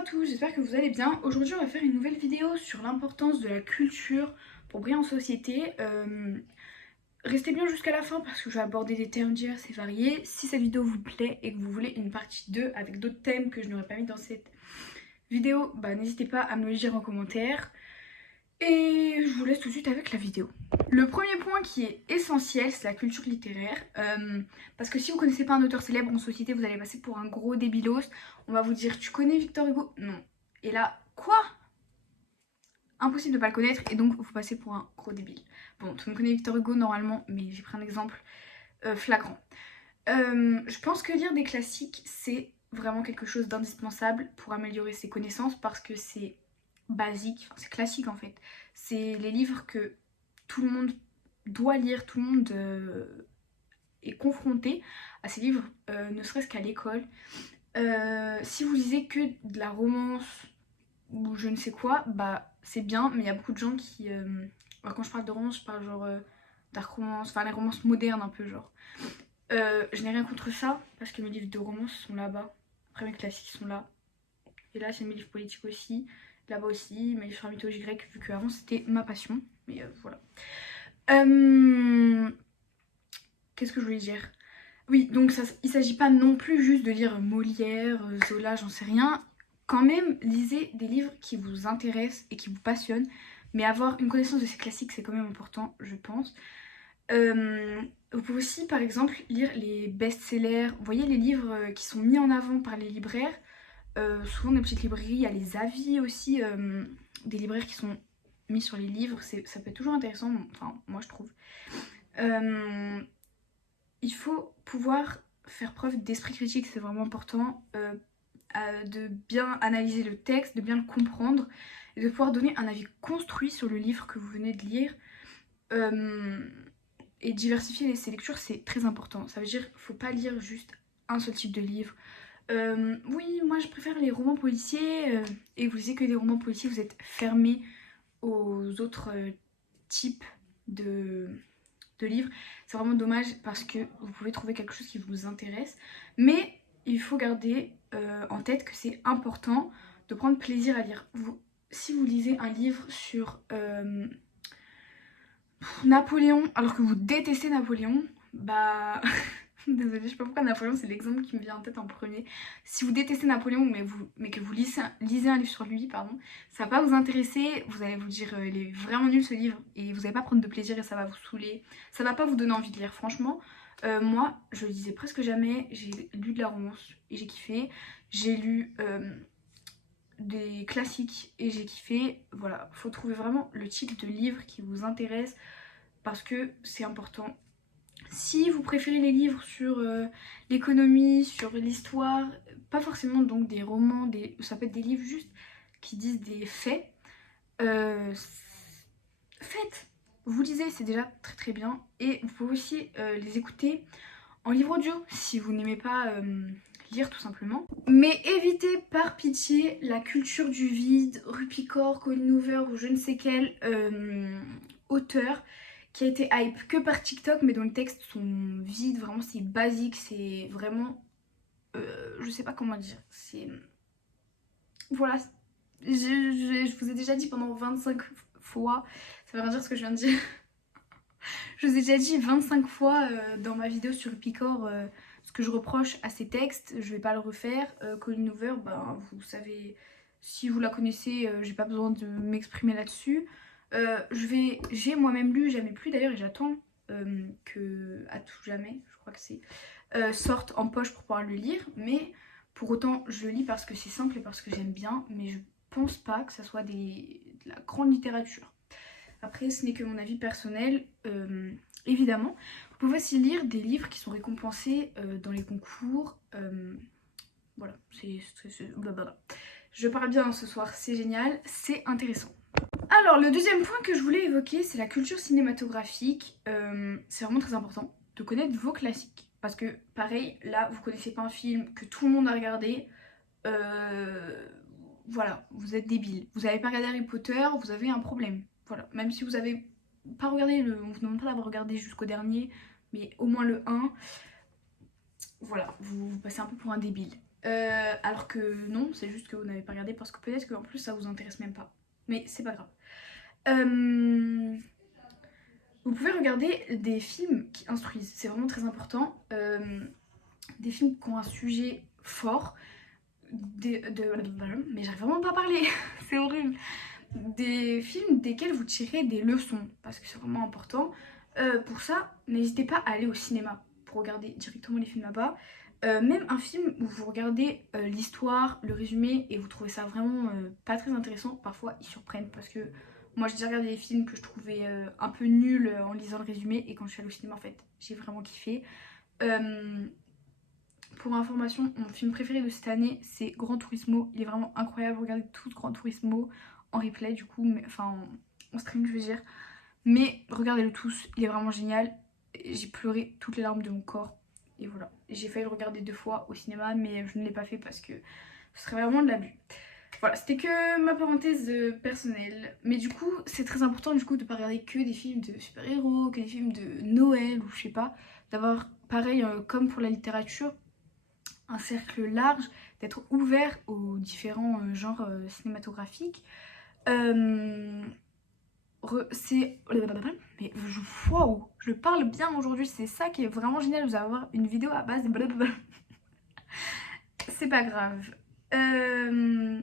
à tous, j'espère que vous allez bien. Aujourd'hui on va faire une nouvelle vidéo sur l'importance de la culture pour briller en société. Restez bien jusqu'à la fin parce que je vais aborder des thèmes divers et variés. Si cette vidéo vous plaît et que vous voulez une partie 2 avec d'autres thèmes que je n'aurais pas mis dans cette vidéo, n'hésitez pas à me le dire en commentaire. Et je vous laisse tout de suite avec la vidéo. Le premier point qui est essentiel, c'est la culture littéraire. Parce que si vous connaissez pas un auteur célèbre en société, vous allez passer pour un gros débilos. On va vous dire, tu connais Victor Hugo? Non. Et là, quoi? Impossible de pas le connaître et donc vous passez pour un gros débile. Bon, tout le monde connaît Victor Hugo normalement, mais j'ai pris un exemple flagrant. Je pense que lire des classiques, c'est vraiment quelque chose d'indispensable pour améliorer ses connaissances parce que c'est basique, enfin, c'est classique en fait. C'est les livres que tout le monde doit lire, tout le monde est confronté à ces livres, ne serait-ce qu'à l'école. Si vous lisez que de la romance ou je ne sais quoi, c'est bien, mais il y a beaucoup de gens qui... quand je parle de romance, je parle genre dark romance, enfin les romances modernes un peu genre. Je n'ai rien contre ça, parce que mes livres de romance sont là-bas. Après mes classiques sont là. Et là c'est mes livres politiques aussi. Là-bas aussi, mes livres sur la mythologie grecque, vu qu'avant c'était ma passion. Mais voilà. Qu'est-ce que je voulais dire? Oui, donc il s'agit pas non plus juste de lire Molière, Zola, j'en sais rien. Quand même, lisez des livres qui vous intéressent et qui vous passionnent. Mais avoir une connaissance de ces classiques, c'est quand même important, je pense. Vous pouvez aussi, par exemple, lire les best-sellers. Vous voyez les livres qui sont mis en avant par les libraires. Souvent, dans les petites librairies, il y a les avis aussi des libraires qui sont mis sur les livres. Ça peut être toujours intéressant, enfin, moi je trouve. Il faut pouvoir faire preuve d'esprit critique, c'est vraiment important, de bien analyser le texte, de bien le comprendre, et de pouvoir donner un avis construit sur le livre que vous venez de lire. Et diversifier ses lectures, c'est très important. Ça veut dire qu'il ne faut pas lire juste un seul type de livre. Oui, moi je préfère les romans policiers, et vous lisez que des romans policiers, vous êtes fermé aux autres types de livres. C'est vraiment dommage parce que vous pouvez trouver quelque chose qui vous intéresse. Mais il faut garder en tête que c'est important de prendre plaisir à lire. Si vous lisez un livre sur Napoléon, alors que vous détestez Napoléon, désolée, je sais pas pourquoi Napoléon c'est l'exemple qui me vient en tête en premier. Si vous détestez Napoléon mais que vous lisez un livre sur lui, pardon, ça va pas vous intéresser, vous allez vous dire il est vraiment nul ce livre et vous allez pas prendre de plaisir et ça va vous saouler, ça va pas vous donner envie de lire franchement. Moi je lisais presque jamais, j'ai lu de la romance et j'ai kiffé, j'ai lu des classiques et j'ai kiffé. Voilà, faut trouver vraiment le type de livre qui vous intéresse parce que c'est important. Si vous préférez les livres sur l'économie, sur l'histoire, pas forcément donc des romans, ça peut être des livres juste qui disent des faits, faites, vous lisez, c'est déjà très très bien. Et vous pouvez aussi les écouter en livre audio si vous n'aimez pas lire tout simplement. Mais évitez par pitié la culture du vide, Rupi Kaur, Colleen Hoover ou je ne sais quel auteur qui a été hype que par TikTok mais dont les textes sont vides, vraiment c'est basique, c'est vraiment... je sais pas comment dire, c'est... Voilà, je vous ai déjà dit pendant 25 fois, ça veut rien dire ce que je viens de dire. Je vous ai déjà dit 25 fois dans ma vidéo sur Rupi Kaur ce que je reproche à ces textes, je vais pas le refaire. Colleen Hoover, vous savez, si vous la connaissez, j'ai pas besoin de m'exprimer là-dessus. J'ai moi-même lu, jamais plus d'ailleurs, et j'attends que à tout jamais, je crois que c'est, sorte en poche pour pouvoir le lire, mais pour autant je le lis parce que c'est simple et parce que j'aime bien, mais je pense pas que ça soit de la grande littérature. Après, ce n'est que mon avis personnel, évidemment. Vous pouvez aussi lire des livres qui sont récompensés dans les concours. Voilà, blablabla. Je parle bien ce soir, c'est génial, c'est intéressant. Alors, le deuxième point que je voulais évoquer, c'est la culture cinématographique. C'est vraiment très important de connaître vos classiques. Parce que, pareil, là, vous connaissez pas un film que tout le monde a regardé. Voilà, vous êtes débile. Vous n'avez pas regardé Harry Potter, vous avez un problème. Voilà, même si vous avez pas regardé, on vous demande pas d'avoir regardé jusqu'au dernier, mais au moins le 1, voilà, vous passez un peu pour un débile. Alors que non, c'est juste que vous n'avez pas regardé parce que peut-être qu'en plus ça vous intéresse même pas. Mais c'est pas grave. Vous pouvez regarder des films qui instruisent, c'est vraiment très important. Des films qui ont un sujet fort. Mais j'arrive vraiment pas à parler, c'est horrible. Des films desquels vous tirez des leçons, parce que c'est vraiment important. Pour ça, n'hésitez pas à aller au cinéma pour regarder directement les films là-bas. Même un film où vous regardez l'histoire, le résumé et vous trouvez ça vraiment pas très intéressant, parfois ils surprennent parce que moi j'ai déjà regardé des films que je trouvais un peu nuls en lisant le résumé et quand je suis allée au cinéma en fait j'ai vraiment kiffé. Euh, pour information, mon film préféré de cette année c'est Gran Turismo, il est vraiment incroyable, regardez tout Gran Turismo en replay du coup, mais, enfin en stream je veux dire, mais regardez-le tous, il est vraiment génial, j'ai pleuré toutes les larmes de mon corps. Et voilà, j'ai failli le regarder 2 fois au cinéma, mais je ne l'ai pas fait parce que ce serait vraiment de l'abus. Voilà, c'était que ma parenthèse personnelle. Mais du coup, c'est très important du coup de pas regarder que des films de super-héros, que des films de Noël ou je sais pas. D'avoir, pareil, comme pour la littérature, un cercle large, d'être ouvert aux différents genres cinématographiques. Euh, c'est... Mais waouh, je parle bien aujourd'hui, c'est ça qui est vraiment génial, vous allez avoir une vidéo à base de blablabla. C'est pas grave. Euh,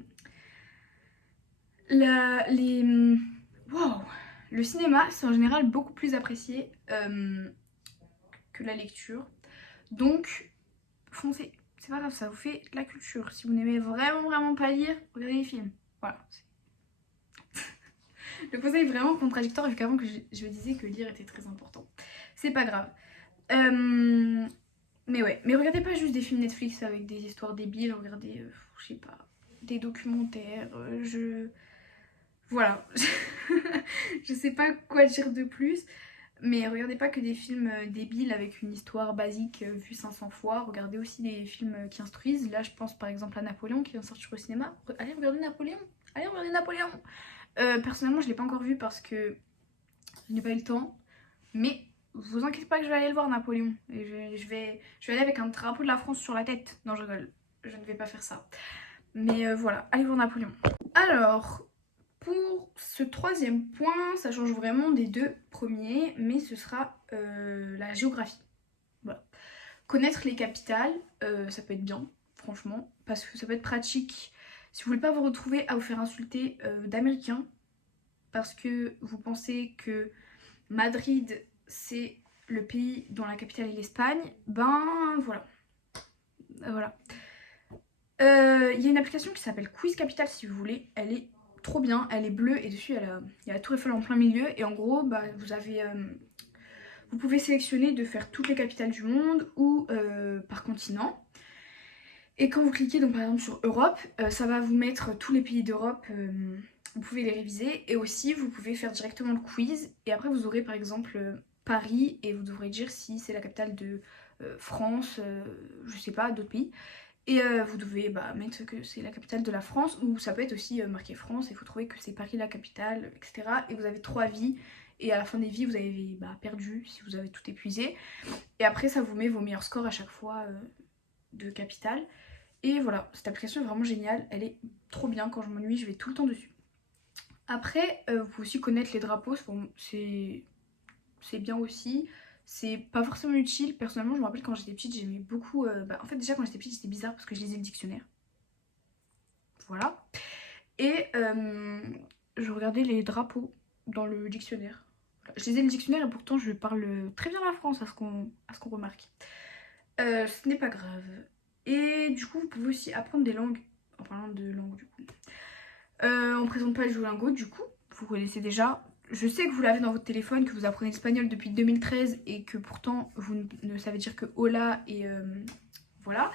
les... Wow. Le cinéma, c'est en général beaucoup plus apprécié que la lecture. Donc, foncez. C'est pas grave, ça vous fait de la culture. Si vous n'aimez vraiment pas lire, regardez les films. Voilà. Le conseil est vraiment contradictoire vu qu'avant que je disais que lire était très important. C'est pas grave. Mais ouais, mais regardez pas juste des films Netflix avec des histoires débiles, regardez, je sais pas, des documentaires, Voilà. Je sais pas quoi dire de plus, mais regardez pas que des films débiles avec une histoire basique vue 500 fois, regardez aussi des films qui instruisent. Là, je pense par exemple à Napoléon qui vient de sortir au cinéma. Allez regarder Napoléon. Allez regarder Napoléon. Personnellement, je l'ai pas encore vu parce que je n'ai pas eu le temps, mais vous inquiétez pas que je vais aller le voir Napoléon. Et je vais aller avec un drapeau de la France sur la tête. Non, je rigole. Je ne vais pas faire ça. Mais voilà, allez voir Napoléon. Alors, pour ce troisième point, ça change vraiment des 2 premiers, mais ce sera la géographie. Voilà. Connaître les capitales, ça peut être bien, franchement, parce que ça peut être pratique si vous voulez pas vous retrouver à vous faire insulter d'Américains, parce que vous pensez que Madrid c'est le pays dont la capitale est l'Espagne, ben voilà. Voilà. Il y a une application qui s'appelle Quiz Capital si vous voulez, elle est trop bien, elle est bleue et dessus il y a la tour Eiffel en plein milieu et en gros bah, vous pouvez sélectionner de faire toutes les capitales du monde ou par continent. Et quand vous cliquez donc par exemple sur Europe, ça va vous mettre tous les pays d'Europe, vous pouvez les réviser et aussi vous pouvez faire directement le quiz et après vous aurez par exemple Paris et vous devrez dire si c'est la capitale de France, je sais pas, d'autres pays. Et vous devez mettre que c'est la capitale de la France, ou ça peut être aussi marqué France, et il faut trouver que c'est Paris la capitale, etc. Et vous avez 3 vies, et à la fin des vies, vous avez perdu si vous avez tout épuisé. Et après, ça vous met vos meilleurs scores à chaque fois de capitale. Et voilà, cette application est vraiment géniale, elle est trop bien, quand je m'ennuie, je vais tout le temps dessus. Après, vous pouvez aussi connaître les drapeaux, c'est bien aussi. C'est pas forcément utile. Personnellement, je me rappelle quand j'étais petite, j'aimais beaucoup. En fait, déjà quand j'étais petite, c'était bizarre parce que je lisais le dictionnaire. Voilà. Et je regardais les drapeaux dans le dictionnaire. Voilà. Je lisais le dictionnaire et pourtant je parle très bien la France à ce qu'on remarque. Ce n'est pas grave. Et du coup, vous pouvez aussi apprendre des langues. En parlant de langue, du coup. On présente pas le Duolingo, du coup. Vous connaissez déjà. Je sais que vous l'avez dans votre téléphone, que vous apprenez l'espagnol depuis 2013 et que pourtant vous ne savez dire que hola et voilà.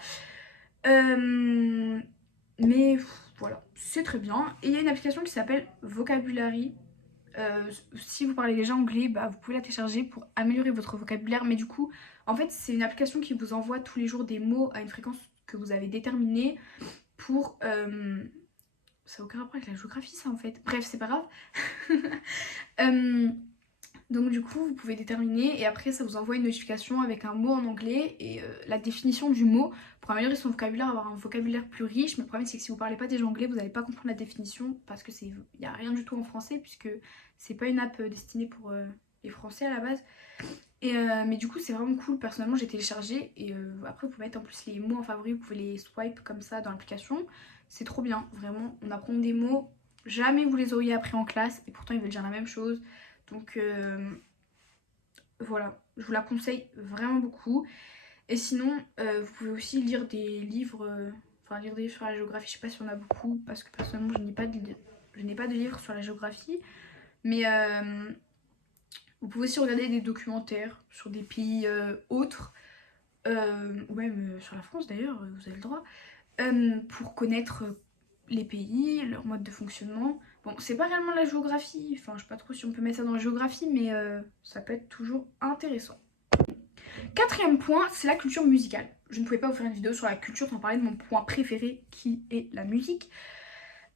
Mais voilà, c'est très bien. Et il y a une application qui s'appelle Vocabulary. Si vous parlez déjà anglais, vous pouvez la télécharger pour améliorer votre vocabulaire. Mais du coup, en fait, c'est une application qui vous envoie tous les jours des mots à une fréquence que vous avez déterminée pour... ça n'a aucun rapport avec la géographie, ça, en fait. Bref, c'est pas grave. Donc du coup vous pouvez déterminer et après ça vous envoie une notification avec un mot en anglais et la définition du mot pour améliorer son vocabulaire, avoir un vocabulaire plus riche. Mais le problème c'est que si vous parlez pas déjà anglais vous n'allez pas comprendre la définition parce que il n'y a rien du tout en français puisque c'est pas une app destinée pour les français à la base. Mais du coup c'est vraiment cool, personnellement j'ai téléchargé et après vous pouvez mettre en plus les mots en favori, vous pouvez les swipe comme ça dans l'application. C'est trop bien, vraiment, on apprend des mots, jamais vous les auriez appris en classe et pourtant ils veulent dire la même chose. Donc voilà, je vous la conseille vraiment beaucoup. Et sinon, vous pouvez aussi lire des livres, enfin lire des livres sur la géographie. Je sais pas si on a beaucoup parce que personnellement je n'ai pas de livres sur la géographie. Mais vous pouvez aussi regarder des documentaires sur des pays autres, ou même sur la France d'ailleurs, vous avez le droit, pour connaître les pays, leur mode de fonctionnement. Bon, c'est pas réellement la géographie, enfin je sais pas trop si on peut mettre ça dans la géographie, mais ça peut être toujours intéressant. Quatrième point, c'est la culture musicale. Je ne pouvais pas vous faire une vidéo sur la culture sans parler de mon point préféré qui est la musique.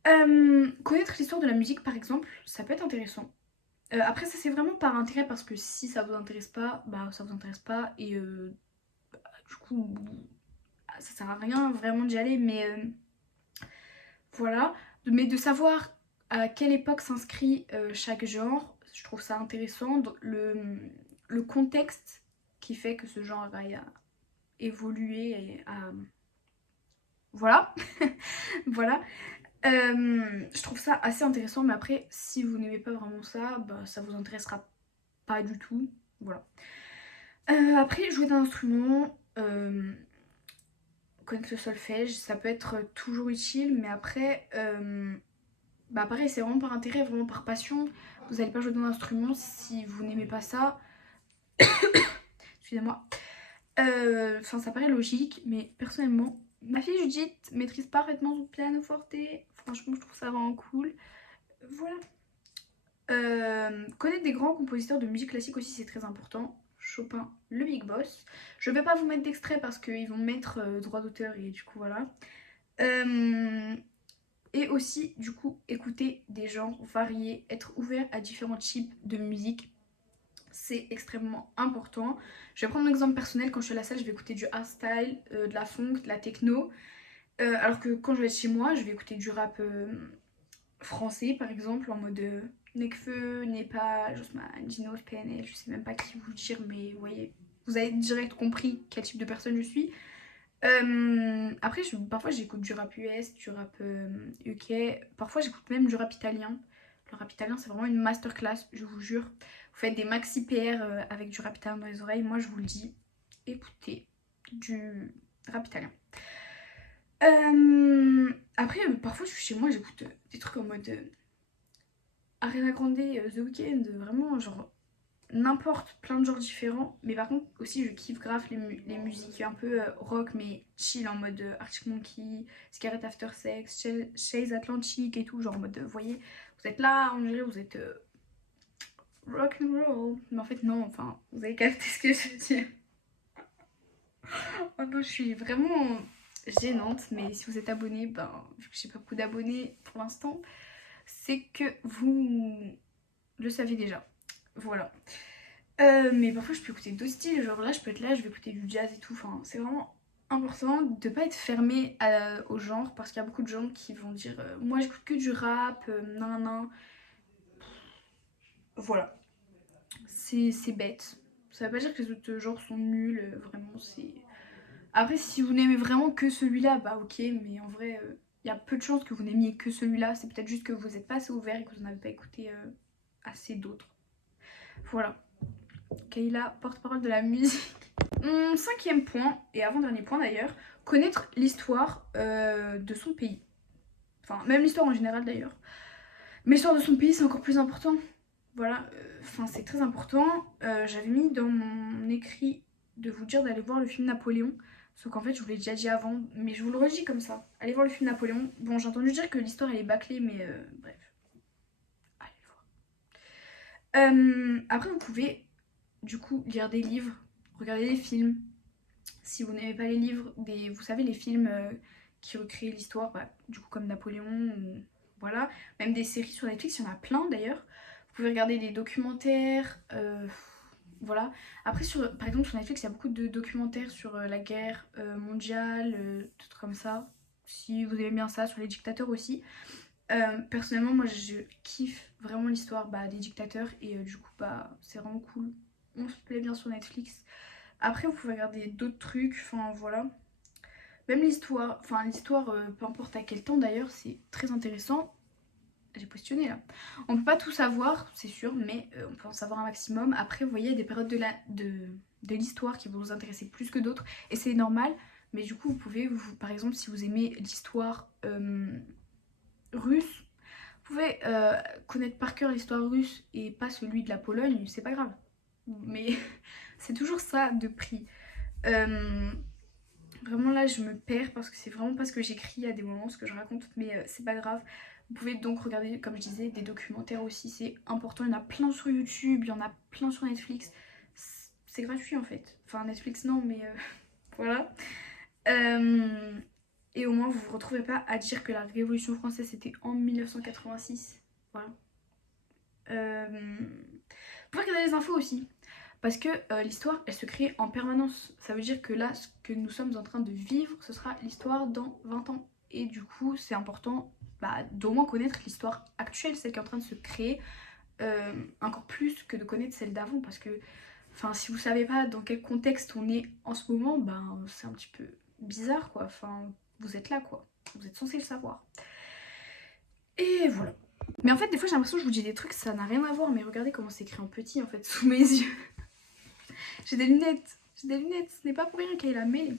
Connaître l'histoire de la musique par exemple, ça peut être intéressant. Après ça c'est vraiment par intérêt parce que si ça vous intéresse pas, bah ça vous intéresse pas et du coup ça sert à rien vraiment d'y aller, mais voilà. Mais de savoir à quelle époque s'inscrit chaque genre, je trouve ça intéressant. Le contexte qui fait que ce genre a évolué et a... Voilà. Voilà. Je trouve ça assez intéressant, mais après, si vous n'aimez pas vraiment ça, bah, ça vous intéressera pas du tout. Voilà. Après, jouer d'un instrument, connaître le solfège, ça peut être toujours utile, mais après, bah pareil, c'est vraiment par intérêt, vraiment par passion. Vous n'allez pas jouer d'un instrument si vous n'aimez pas ça. Excusez-moi. Enfin, ça paraît logique, mais personnellement, ma fille Judith maîtrise parfaitement son pianoforte. Franchement, je trouve ça vraiment cool. Voilà. Connaître des grands compositeurs de musique classique aussi, c'est très important. Chopin, le Big Boss. Je vais pas vous mettre d'extrait parce qu'ils vont mettre droit d'auteur et du coup voilà. Et aussi, du coup, écouter des genres variés, être ouvert à différents types de musique. C'est extrêmement important. Je vais prendre un exemple personnel. Quand je suis à la salle, je vais écouter du hardstyle, de la funk, de la techno. Alors que quand je vais être chez moi, je vais écouter du rap français, par exemple, en mode Nekfeu, Nepa, Josman, Dinos, PNL. Je sais même pas qui vous dire, mais vous voyez, vous avez direct compris quel type de personne je suis. Après, parfois j'écoute du rap US, du rap UK. Parfois j'écoute même du rap italien. Le rap italien, c'est vraiment une masterclass, je vous jure. Vous faites des maxi PR avec du rap italien dans les oreilles. Moi, je vous le dis, écoutez du rap italien. Après, parfois, je suis chez moi, j'écoute des trucs en mode Ariana Grande, The Weeknd, vraiment, genre n'importe, plein de genres différents. Mais par contre, aussi, je kiffe grave les musiques un peu rock, mais chill, en mode Arctic Monkey, Cigarette After Sex, Chase Atlantic et tout, genre en mode, vous voyez, vous êtes là, on dirait, vous êtes rock and roll. Mais en fait, non, enfin, vous avez capté ce que je veux dire. Oh non, je suis vraiment gênante, mais si vous êtes abonné, ben, vu que j'ai pas beaucoup d'abonnés pour l'instant, c'est que vous le savez déjà. Voilà. Mais parfois je peux écouter d'autres styles, genre là je peux être là, je vais écouter du jazz et tout, enfin c'est vraiment important de pas être fermé au genre parce qu'il y a beaucoup de gens qui vont dire moi j'écoute que du rap, nan nan. Voilà, c'est bête. Ça veut pas dire que les autres genres sont nuls, vraiment c'est... Après si vous n'aimez vraiment que celui-là, bah ok, mais en vrai il y a peu de chances que vous n'aimiez que celui-là, c'est peut-être juste que vous n'êtes pas assez ouvert et que vous n'avez pas écouté assez d'autres. Voilà. Kayla, porte-parole de la musique. Cinquième point, et avant-dernier point d'ailleurs, connaître l'histoire de son pays. Enfin, même l'histoire en général d'ailleurs. Mais l'histoire de son pays, c'est encore plus important. Voilà, enfin, c'est très important. J'avais mis dans mon écrit de vous dire d'aller voir le film Napoléon. Sauf qu'en fait, je vous l'ai déjà dit avant, mais je vous le redis comme ça. Allez voir le film Napoléon. Bon, j'ai entendu dire que l'histoire elle est bâclée, mais bref. Allez voir. Après, vous pouvez du coup lire des livres, regarder des films. Si vous n'aimez pas les livres, vous savez les films qui recréent l'histoire, bah, du coup comme Napoléon, ou, voilà, même des séries sur Netflix, il y en a plein d'ailleurs. Vous pouvez regarder des documentaires, voilà. Après, par exemple sur Netflix, il y a beaucoup de documentaires sur la guerre mondiale, tout comme ça. Si vous aimez bien ça, sur les dictateurs aussi. Personnellement, moi je kiffe vraiment l'histoire des dictateurs et du coup, c'est vraiment cool. On se plaît bien sur Netflix. Après, vous pouvez regarder d'autres trucs, enfin voilà. Même l'histoire, peu importe à quel temps d'ailleurs, c'est très intéressant. J'ai positionné là. On peut pas tout savoir, c'est sûr, mais on peut en savoir un maximum. Après, vous voyez, il y a des périodes de l'histoire qui vont vous intéresser plus que d'autres, et c'est normal. Mais du coup, vous pouvez, par exemple, si vous aimez l'histoire russe, vous pouvez connaître par cœur l'histoire russe et pas celui de la Pologne, c'est pas grave. Mais c'est toujours ça de prix. Vraiment là, je me perds parce que c'est vraiment pas ce que j'écris à des moments, ce que je raconte, mais c'est pas grave. Vous pouvez donc regarder, comme je disais, des documentaires aussi, c'est important. Il y en a plein sur YouTube, il y en a plein sur Netflix. C'est gratuit en fait. Enfin, Netflix non, mais voilà. Et au moins, vous vous retrouvez pas à dire que la Révolution française c'était en 1986. Voilà. Vous pouvez regarder les infos aussi. Parce que l'histoire, elle se crée en permanence. Ça veut dire que là, ce que nous sommes en train de vivre, ce sera l'histoire dans 20 ans. Et du coup, c'est important d'au moins connaître l'histoire actuelle, celle qui est en train de se créer, encore plus que de connaître celle d'avant. Parce que, si vous savez pas dans quel contexte on est en ce moment, c'est un petit peu bizarre, quoi. Vous êtes là, quoi. Vous êtes censé le savoir. Et voilà. Mais en fait, des fois, j'ai l'impression que je vous dis des trucs, ça n'a rien à voir. Mais regardez comment c'est écrit en petit, en fait, sous mes yeux. J'ai des lunettes, ce n'est pas pour rien qu'elle est la mêlée.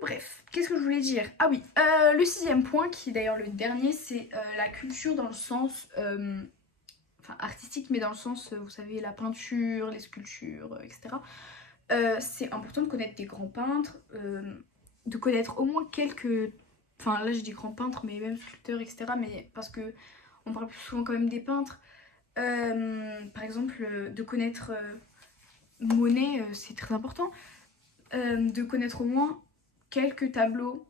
Bref, qu'est-ce que je voulais dire? Ah oui, le 6e point, qui est d'ailleurs le dernier, c'est la culture dans le sens artistique, mais dans le sens, vous savez, la peinture, les sculptures, etc. C'est important de connaître des grands peintres, de connaître au moins quelques... Enfin là je dis grands peintres, mais même sculpteurs, etc. Mais parce que on parle plus souvent quand même des peintres. Par exemple, de connaître... Monet, c'est très important. De connaître au moins quelques tableaux,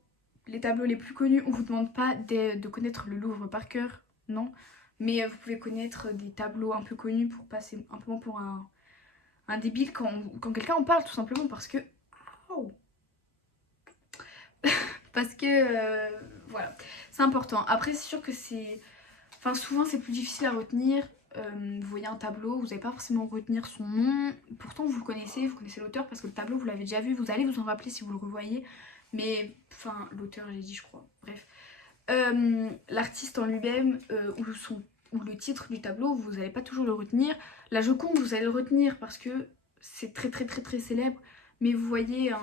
les tableaux les plus connus. On vous demande pas de connaître le Louvre par cœur, non. Mais vous pouvez connaître des tableaux un peu connus pour passer un peu pour un débile quand quelqu'un en parle, tout simplement parce que... Oh. Parce que, voilà, c'est important. Après, c'est sûr que c'est... souvent, c'est plus difficile à retenir. Vous voyez un tableau, vous n'allez pas forcément retenir son nom. Pourtant, vous connaissez l'auteur parce que le tableau, vous l'avez déjà vu. Vous allez vous en rappeler si vous le revoyez. Mais, l'auteur, j'ai dit, je crois. Bref. L'artiste en lui-même ou le titre du tableau, vous n'allez pas toujours le retenir. La Joconde, vous allez le retenir parce que c'est très très très très célèbre. Mais vous voyez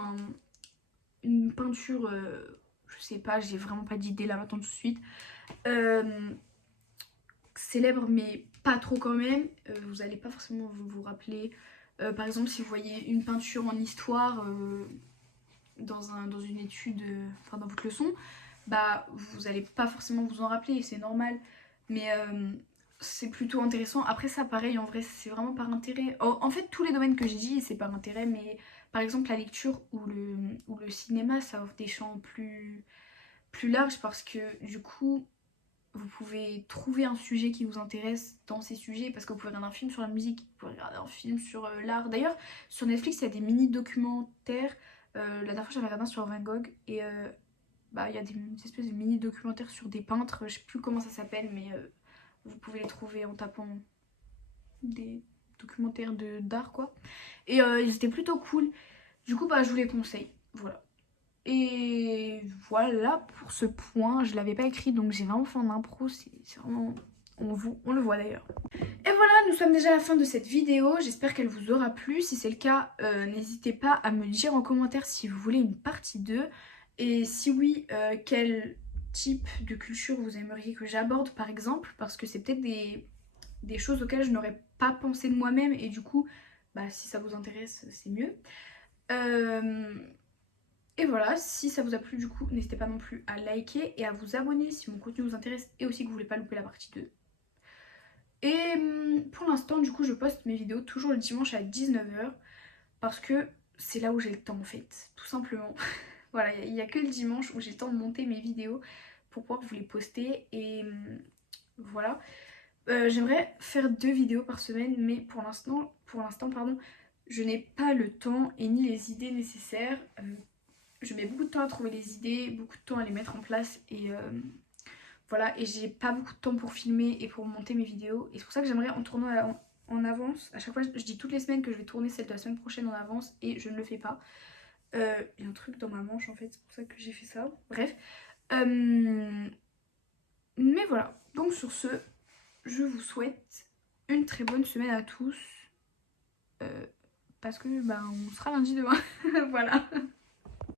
une peinture, je sais pas, j'ai vraiment pas d'idée là maintenant tout de suite. Célèbre mais pas trop quand même, vous n'allez pas forcément vous rappeler. Par exemple, si vous voyez une peinture en histoire dans une étude, dans votre leçon, vous n'allez pas forcément vous en rappeler, c'est normal. Mais c'est plutôt intéressant. Après ça, pareil, en vrai, c'est vraiment par intérêt. En fait, tous les domaines que j'ai dit, c'est par intérêt, mais par exemple, la lecture ou le cinéma, ça offre des champs plus larges parce que du coup, vous pouvez trouver un sujet qui vous intéresse dans ces sujets parce que vous pouvez regarder un film sur la musique, vous pouvez regarder un film sur l'art. D'ailleurs, sur Netflix, il y a des mini-documentaires. La dernière fois, j'avais regardé un sur Van Gogh et il y a des espèces de mini-documentaires sur des peintres. Je sais plus comment ça s'appelle, mais vous pouvez les trouver en tapant des documentaires d'art, quoi. Et ils étaient plutôt cool. Du coup, je vous les conseille. Voilà. Et voilà pour ce point, je l'avais pas écrit donc j'ai vraiment fait en impro, c'est vraiment... On le voit d'ailleurs. Et voilà, nous sommes déjà à la fin de cette vidéo, j'espère qu'elle vous aura plu. Si c'est le cas, n'hésitez pas à me dire en commentaire si vous voulez une partie 2. Et si oui, quel type de culture vous aimeriez que j'aborde par exemple, parce que c'est peut-être des choses auxquelles je n'aurais pas pensé de moi-même et du coup, si ça vous intéresse, c'est mieux. Et voilà, si ça vous a plu du coup, n'hésitez pas non plus à liker et à vous abonner si mon contenu vous intéresse et aussi que vous voulez pas louper la partie 2. Et pour l'instant, du coup, je poste mes vidéos toujours le dimanche à 19h parce que c'est là où j'ai le temps en fait, tout simplement. Voilà, il n'y a que le dimanche où j'ai le temps de monter mes vidéos pour pouvoir vous les poster et voilà. J'aimerais faire 2 vidéos par semaine, mais pour l'instant, pardon, je n'ai pas le temps et ni les idées nécessaires. Je mets beaucoup de temps à trouver les idées, beaucoup de temps à les mettre en place et voilà, et j'ai pas beaucoup de temps pour filmer et pour monter mes vidéos. Et c'est pour ça que j'aimerais en tournant en avance. À chaque fois, je dis toutes les semaines que je vais tourner celle de la semaine prochaine en avance et je ne le fais pas. Il y a un truc dans ma manche en fait, c'est pour ça que j'ai fait ça. Bref. Mais voilà, donc sur ce, je vous souhaite une très bonne semaine à tous. Parce que bah, on sera lundi demain. Voilà.